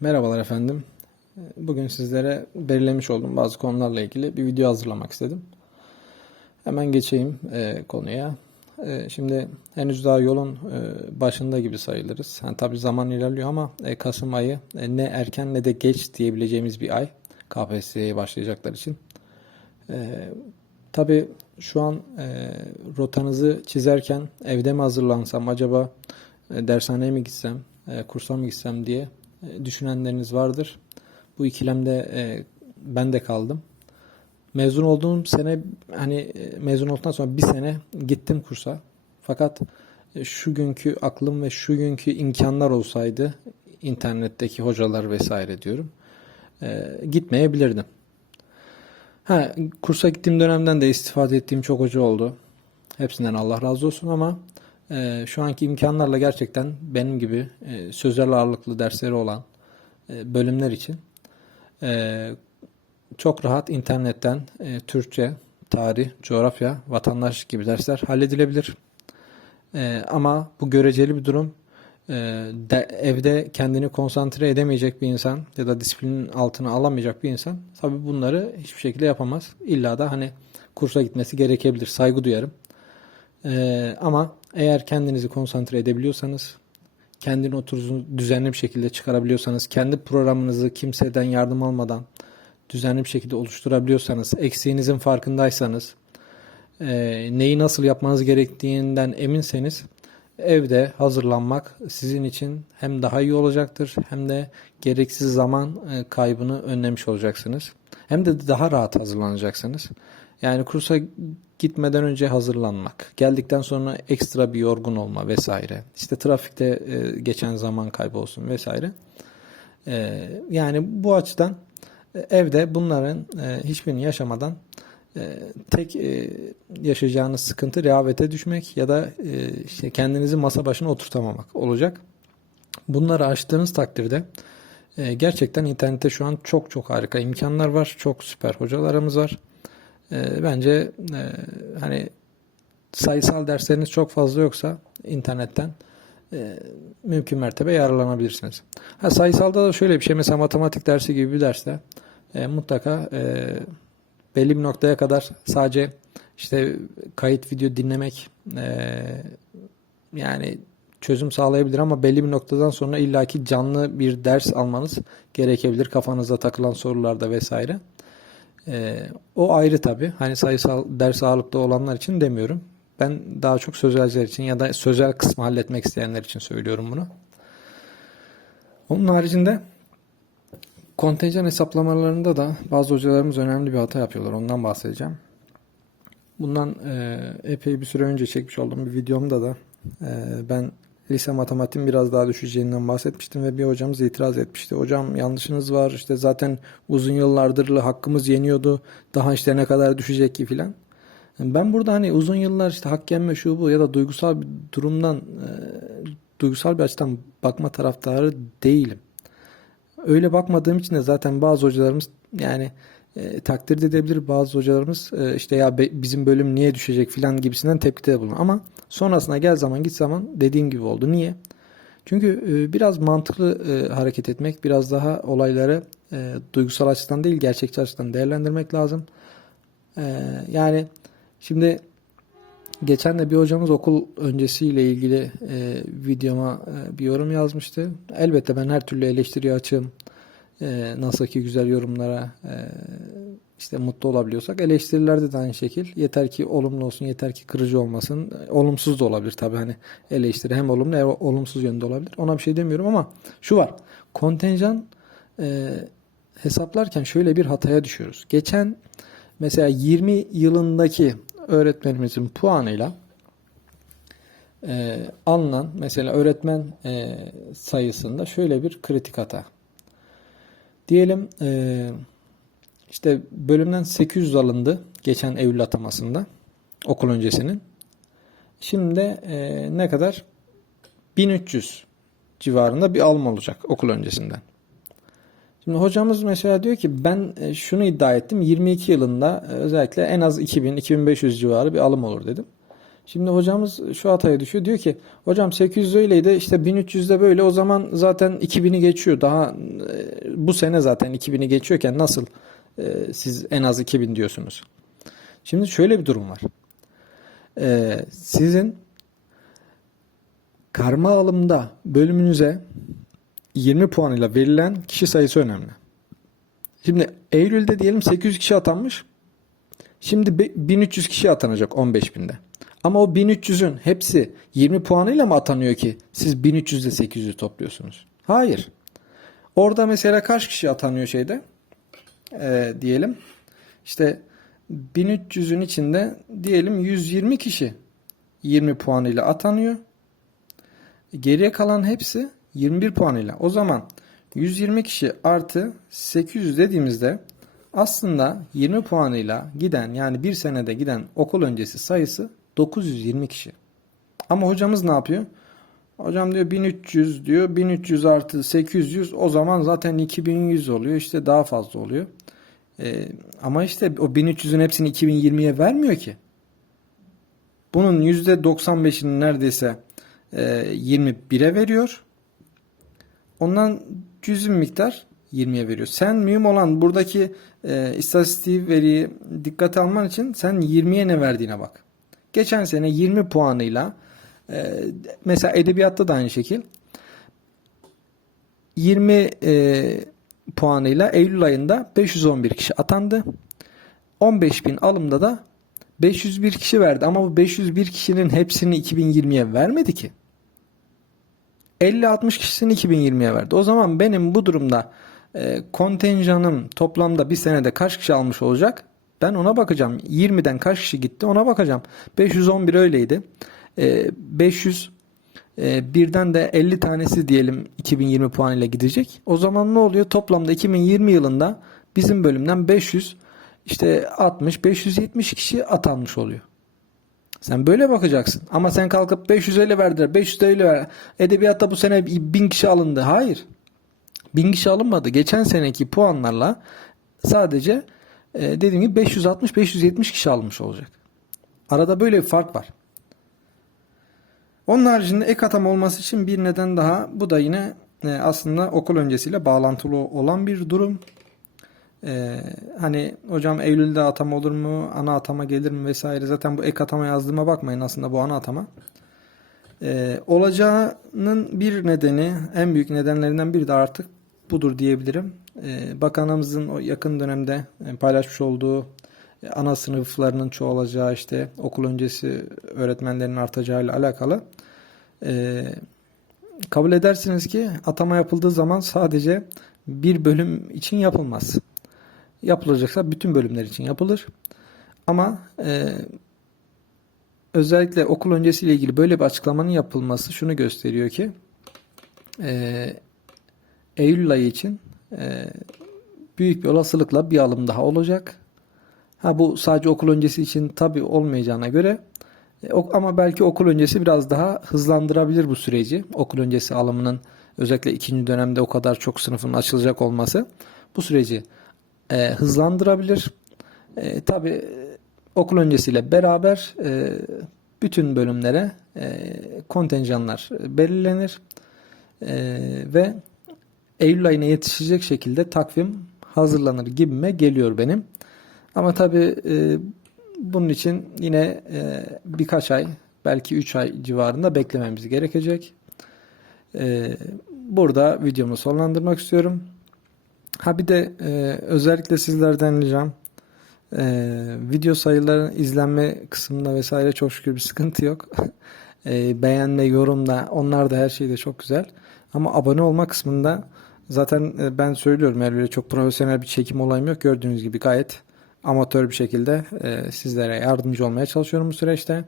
Merhabalar efendim. Bugün sizlere belirlemiş olduğum bazı konularla ilgili bir video hazırlamak istedim. Hemen geçeyim e, konuya. E, şimdi henüz daha yolun e, başında gibi sayılırız. Yani tabii zaman ilerliyor ama e, Kasım ayı e, ne erken ne de geç diyebileceğimiz bir ay KPSS'ye başlayacaklar için. E, tabii şu an e, rotanızı çizerken evde mi hazırlansam acaba e, dershaneye mi gitsem, e, kursa mı gitsem diye düşünenleriniz vardır. Bu ikilemde e, ben de kaldım. Mezun olduğum sene hani e, mezun olduktan sonra bir sene gittim kursa. Fakat e, şu günkü aklım ve şu günkü imkanlar olsaydı internetteki hocalar vesaire diyorum. e, gitmeyebilirdim. Ha, kursa gittiğim dönemden de istifade ettiğim çok hoca oldu. Hepsinden Allah razı olsun ama e, şu anki imkanlarla gerçekten benim gibi e, sözel ağırlıklı dersleri olan e, bölümler için e, çok rahat internetten Türkçe, tarih, coğrafya, vatandaşlık gibi dersler halledilebilir. Ama bu göreceli bir durum. De- evde kendini konsantre edemeyecek bir insan ya da disiplinin altına alamayacak bir insan tabii bunları hiçbir şekilde yapamaz. İlla da hani kursa gitmesi gerekebilir. Saygı duyarım. E, ama eğer kendinizi konsantre edebiliyorsanız, kendi notunuzu düzenli bir şekilde çıkarabiliyorsanız, kendi programınızı kimseden yardım almadan düzenli bir şekilde oluşturabiliyorsanız, eksiğinizin farkındaysanız, e, neyi nasıl yapmanız gerektiğinden eminseniz evde hazırlanmak sizin için hem daha iyi olacaktır hem de gereksiz zaman e, kaybını önlemiş olacaksınız. Hem de daha rahat hazırlanacaksınız. Yani kursa gitmeden önce hazırlanmak, geldikten sonra ekstra bir yorgun olma vesaire. İşte trafikte e, geçen zaman kaybı olsun vesaire. E, yani bu açıdan e, evde bunların e, hiçbirini yaşamadan e, tek e, yaşayacağınız sıkıntı rehavete düşmek ya da e, işte kendinizi masa başına oturtamamak olacak. Bunları aştığınız takdirde e, gerçekten internette şu an çok çok harika imkanlar var. Çok süper hocalarımız var. E, bence e, hani sayısal dersleriniz çok fazla yoksa internetten e, mümkün mertebe yararlanabilirsiniz. Ha, sayısalda da şöyle bir şey mesela matematik dersi gibi bir derste e, mutlaka e, belli bir noktaya kadar sadece işte kayıt video dinlemek e, yani çözüm sağlayabilir ama belli bir noktadan sonra illaki canlı bir ders almanız gerekebilir kafanıza takılan sorularda vesaire. E, o ayrı tabii. Hani sayısal ders ağırlıklı olanlar için demiyorum. Ben daha çok sözelciler için ya da sözel kısmı halletmek isteyenler için söylüyorum bunu. Onun haricinde kontenjan hesaplamalarında da bazı hocalarımız önemli bir hata yapıyorlar. Ondan bahsedeceğim. Bundan e, epey bir süre önce çekmiş olduğum bir videomda da e, ben lise matematiğin biraz daha düşeceğinden bahsetmiştim ve bir hocamız itiraz etmişti. Hocam yanlışınız var işte zaten uzun yıllardır hakkımız yeniyordu daha işte ne kadar düşecek ki filan. Ben burada hani uzun yıllar işte hak yenme şu bu ya da duygusal bir durumdan e, duygusal bir açıdan bakma taraftarı değilim. Öyle bakmadığım için de zaten bazı hocalarımız yani e, takdir de edebilir bazı hocalarımız e, işte ya be- bizim bölüm niye düşecek filan gibisinden tepkide bulunur. Ama sonrasında gel zaman git zaman dediğim gibi oldu. Niye? Çünkü e, biraz mantıklı e, hareket etmek, biraz daha olayları e, duygusal açıdan değil gerçekçi açıdan değerlendirmek lazım. E, yani şimdi geçen de bir hocamız okul öncesiyle ilgili e, videoma e, bir yorum yazmıştı. Elbette ben her türlü eleştiriye açığım. E, nasıl ki güzel yorumlara e, işte mutlu olabiliyorsak eleştirilerde de aynı şekil. Yeter ki olumlu olsun, yeter ki kırıcı olmasın. Olumsuz da olabilir tabii hani eleştiri hem olumlu hem olumsuz yönde olabilir. Ona bir şey demiyorum ama şu var. Kontenjan e, hesaplarken şöyle bir hataya düşüyoruz. Geçen mesela 20 yılındaki öğretmenimizin puanıyla e, alınan mesela öğretmen e, sayısında şöyle bir kritik hata. Diyelim e, işte bölümden 800 alındı geçen Eylül atamasında okul öncesinin. Şimdi e, ne kadar? 1300 civarında bir alım olacak okul öncesinden. Şimdi hocamız mesela diyor ki ben e, şunu iddia ettim 22 yılında e, özellikle en az 2000-2500 civarı bir alım olur dedim. Şimdi hocamız şu hataya düşüyor. Diyor ki hocam 800 öyleydi işte 1300'de böyle o zaman zaten 2000'i geçiyor. Daha e, bu sene zaten 2000'i geçiyorken nasıl siz en az 2000 diyorsunuz? Şimdi şöyle bir durum var. Sizin karma alımda bölümünüze 20 puanıyla verilen kişi sayısı önemli. Şimdi Eylül'de diyelim 800 kişi atanmış. Şimdi be- 1300 kişi atanacak 15.000'de. Ama o 1300'ün hepsi 20 puanıyla mı atanıyor ki siz 1300'de 800'ü topluyorsunuz? Hayır. Orada mesela kaç kişi atanıyor şeyde? Ee, diyelim. İşte 1300'ün içinde diyelim 120 kişi 20 puanıyla atanıyor. Geriye kalan hepsi 21 puanıyla. O zaman 120 kişi artı 800 dediğimizde aslında 20 puanıyla giden yani bir senede giden okul öncesi sayısı 920 kişi. Ama hocamız ne yapıyor? Hocam diyor 1300 diyor 1300 artı 800 o zaman zaten 2100 oluyor işte daha fazla oluyor. Ee, ama işte o 1300'ün hepsini 2020'ye vermiyor ki. Bunun %95'ini neredeyse e, 21'e veriyor. Ondan bir miktar 20'ye veriyor. Sen mühim olan buradaki e, istatistiği veriyi dikkate alman için sen 20'ye ne verdiğine bak. Geçen sene 20 puanıyla e, mesela edebiyatta da aynı şekil 20 e, puanıyla Eylül ayında 511 kişi atandı. 15.000 alımda da 501 kişi verdi ama bu 501 kişinin hepsini 2020'ye vermedi ki. 50-60 kişisini 2020'ye verdi. O zaman benim bu durumda e, kontenjanım toplamda bir senede kaç kişi almış olacak? Ben ona bakacağım. 20'den kaç kişi gitti ona bakacağım. 511 öyleydi. E, 500 e, birden de 50 tanesi diyelim 2020 puan ile gidecek. O zaman ne oluyor? Toplamda 2020 yılında bizim bölümden 500 işte 60 570 kişi atanmış oluyor. Sen böyle bakacaksın. Ama sen kalkıp 500 öyle verdiler. 500 öyle ver. Edebiyatta bu sene 1000 kişi alındı. Hayır. 1000 kişi alınmadı. Geçen seneki puanlarla sadece e, dediğim gibi 560-570 kişi almış olacak. Arada böyle bir fark var. Onun haricinde ek atama olması için bir neden daha. Bu da yine e, aslında okul öncesiyle bağlantılı olan bir durum. Ee, hani hocam Eylül'de atama olur mu? Ana atama gelir mi vesaire. Zaten bu ek atama yazdığıma bakmayın aslında bu ana atama. Ee, olacağının bir nedeni, en büyük nedenlerinden biri de artık budur diyebilirim. Ee, bakanımızın o yakın dönemde e, paylaşmış olduğu e, ana sınıflarının çoğalacağı işte okul öncesi öğretmenlerin artacağıyla alakalı. Ee, kabul edersiniz ki atama yapıldığı zaman sadece bir bölüm için yapılmaz yapılacaksa bütün bölümler için yapılır. Ama e, özellikle okul öncesiyle ilgili böyle bir açıklamanın yapılması şunu gösteriyor ki e, Eylül ayı için e, büyük bir olasılıkla bir alım daha olacak. Ha bu sadece okul öncesi için tabi olmayacağına göre e, ama belki okul öncesi biraz daha hızlandırabilir bu süreci. Okul öncesi alımının özellikle ikinci dönemde o kadar çok sınıfın açılacak olması bu süreci e, hızlandırabilir. E, Tabi okul öncesiyle beraber e, bütün bölümlere e, kontenjanlar belirlenir e, ve Eylül ayına yetişecek şekilde takvim hazırlanır gibime geliyor benim. Ama tabi e, bunun için yine e, birkaç ay belki 3 ay civarında beklememiz gerekecek. E, burada videomu sonlandırmak istiyorum. Ha bir de e, özellikle sizlerden ricam e, video sayıları izlenme kısmında vesaire çok şükür bir sıkıntı yok. e, beğenme, yorumla onlar da her şey de çok güzel. Ama abone olma kısmında zaten e, ben söylüyorum eğer öyle çok profesyonel bir çekim olayım yok. Gördüğünüz gibi gayet amatör bir şekilde e, sizlere yardımcı olmaya çalışıyorum bu süreçte.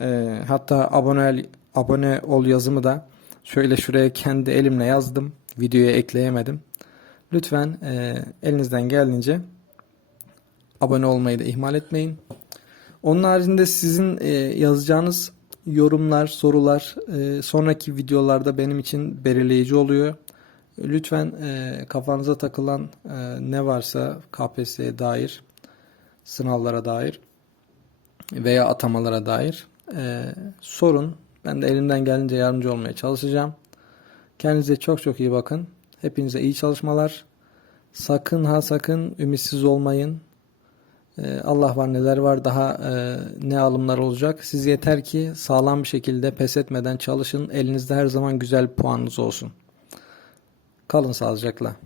E, hatta abone abone ol yazımı da şöyle şuraya kendi elimle yazdım. Videoya ekleyemedim. Lütfen e, elinizden geldiğince abone olmayı da ihmal etmeyin. Onun haricinde sizin e, yazacağınız yorumlar, sorular e, sonraki videolarda benim için belirleyici oluyor. Lütfen e, kafanıza takılan e, ne varsa KPSS'ye dair, sınavlara dair veya atamalara dair e, sorun. Ben de elimden gelince yardımcı olmaya çalışacağım. Kendinize çok çok iyi bakın. Hepinize iyi çalışmalar. Sakın ha sakın ümitsiz olmayın. Ee, Allah var neler var daha e, ne alımlar olacak. Siz yeter ki sağlam bir şekilde pes etmeden çalışın. Elinizde her zaman güzel puanınız olsun. Kalın sağlıcakla.